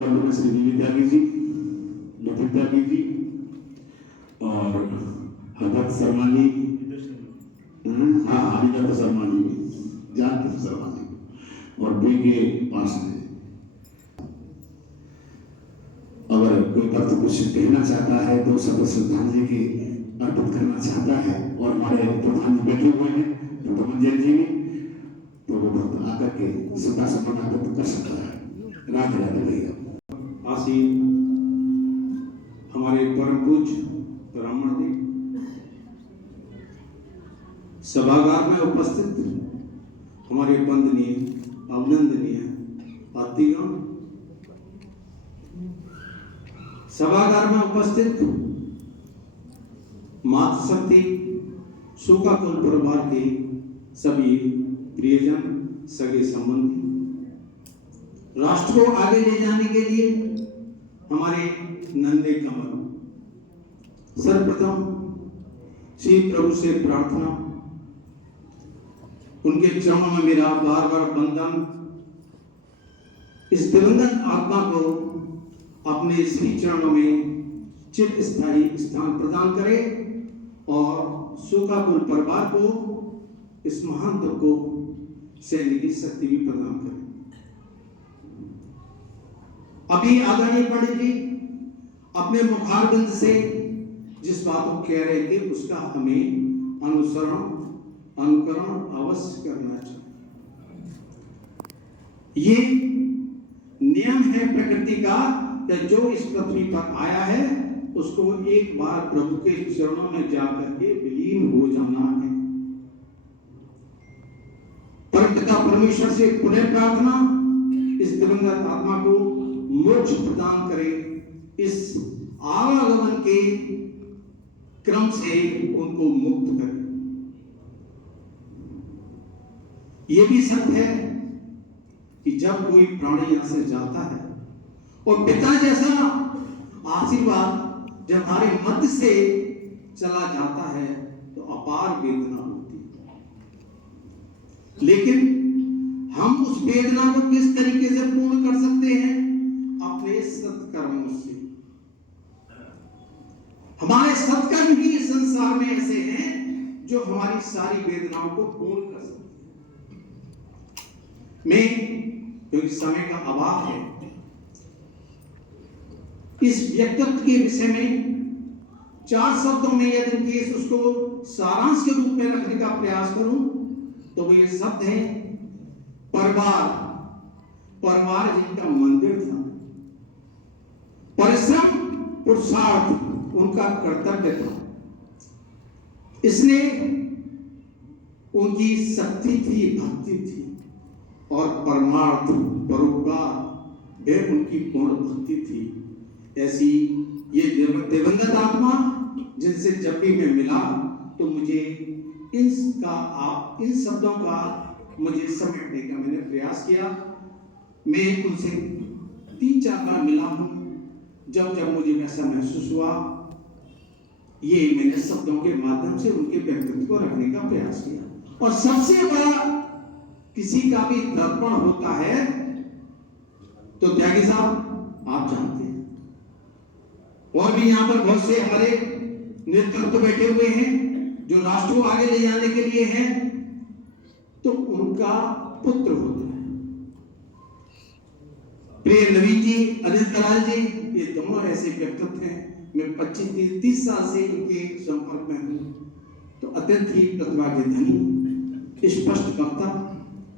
श्री दिव्य त्यागी जी, लतिफ त्यागी जी और हजरत शर्मा जी, हाँ हरिदत्त शर्मा जी, जानकी शर्मा जी और बी के पास में। अगर कोई भक्त कुछ कहना चाहता है तो सब श्रद्धांजलि की अर्पित करना चाहता है और हमारे प्रधान जी बैठे हुए हैं प्रमोद जैन जी ने, तो वो भक्त आकर के श्रद्धा सुमन अर्पित कर सकता है। राधे राधे भैया। आसीन हमारे परम पूज्य ब्राह्मण जी, सभागार में उपस्थित हमारे वंदनीय अभिनंदनीय अतिगण, सभागार में उपस्थित मातृशक्ति शोकाकुल परिवार के सभी प्रियजन, सगे संबंधी, राष्ट्र को आगे ले जाने के लिए हमारे नन्हे कमल, सर्वप्रथम श्री प्रभु से प्रार्थना, उनके चरणों में मेरा बार बार वंदन, इस दिवंगत आत्मा को अपने श्री चरणों में चिर स्थायी स्थान प्रदान करे और शोकाकुल परिवार को इस महान दुख को सहने की शक्ति भी प्रदान करे। अभी आदरणीय पंडित जी अपने मुखारबिंद से जिस बात को कह रहे थे उसका हमें अनुकरण अवश्य करना चाहिए। ये नियम है प्रकृति का कि जो इस पृथ्वी पर आया है उसको एक बार प्रभु के चरणों में जाकर के विलीन हो जाना है। परमपिता परमेश्वर से पुनः प्रार्थना, इस दिवंगत आत्मा को मोक्ष प्रदान करे, इस आवागमन के क्रम से उनको मुक्त करे। यह भी सत्य है कि जब कोई प्राणी यहां से जाता है और पिता जैसा आशीर्वाद जब हमारे मध्य से चला जाता है तो अपार वेदना होती है, लेकिन हम उस वेदना को किस तरीके से पूर्ण कर सकते हैं? अपने सत्कर्मों से। हमारे सत्कर्म ही इस संसार में ऐसे हैं जो हमारी सारी वेदनाओं को पूर्ण कर सकते हैं। मैं क्योंकि समय का अभाव है, इस व्यक्तित्व के विषय में 4 शब्दों में यदि केस उसको सारांश के रूप में रखने का प्रयास करूं तो वो ये शब्द है परिवार। परिवार जिनका मंदिर था, परिश्रम पुरुषार्थ उनका कर्तव्य था, इसने उनकी शक्ति थी, भक्ति थी और परमार्थ परोपकार वह उनकी पूर्ण भक्ति थी। ऐसी ये दिवंगत आत्मा जिनसे जब भी मैं मिला तो मुझे इन शब्दों का मुझे समेटने का मैंने प्रयास किया। मैं उनसे 3-4 बार मिला हूं, जब मुझे वैसा महसूस हुआ, ये मैंने शब्दों के माध्यम से उनके व्यक्तित्व को रखने का प्रयास किया। और सबसे बड़ा किसी का भी दर्पण होता है तो त्यागी साहब आप जानते हैं, और भी यहां पर बहुत से हमारे नेतृत्व बैठे हुए हैं जो राष्ट्र को आगे ले जाने के लिए हैं, तो उनका पुत्र होता है। प्रिय नवीन जी, अनिल दलाल जी, ये दोनों ऐसे व्यक्तित्व हैं, मैं 25-30 साल से इनके संपर्क में हूं, तो अत्यंत ही प्रतिभा के धनी, स्पष्ट वक्ता,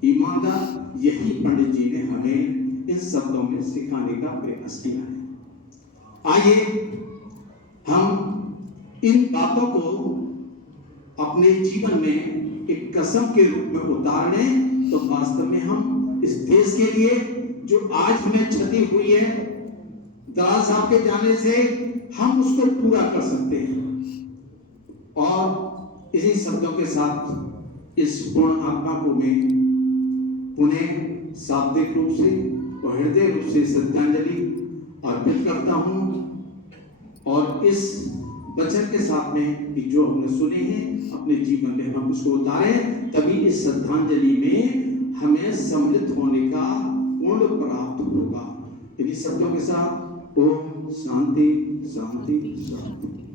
ईमानदार, यही पंडित जी ने हमें इन शब्दों में सिखाने का प्रयास किया है। आइए हम इन बातों को अपने जीवन में एक कसम के रूप में उतार लें तो वास्तव में हम इस देश के लिए जो आज हमें क्षति हुई है दलाल साहब के जाने से, हम उसको पूरा कर सकते हैं। और इसी शब्दों के साथ इस पूर्ण आत्मा को मैं पुनः शाब्दिक रूप से और हृदय रूप से श्रद्धांजलि अर्पित करता हूं और इस वचन के साथ में कि जो हमने सुने हैं अपने जीवन में हम उसको उतारें, तभी इस श्रद्धांजलि में हमें सम्मिलित होने का पूर्ण प्राप्त होगा। इन्हीं शब्दों के साथ ओम शांति शांति शांति।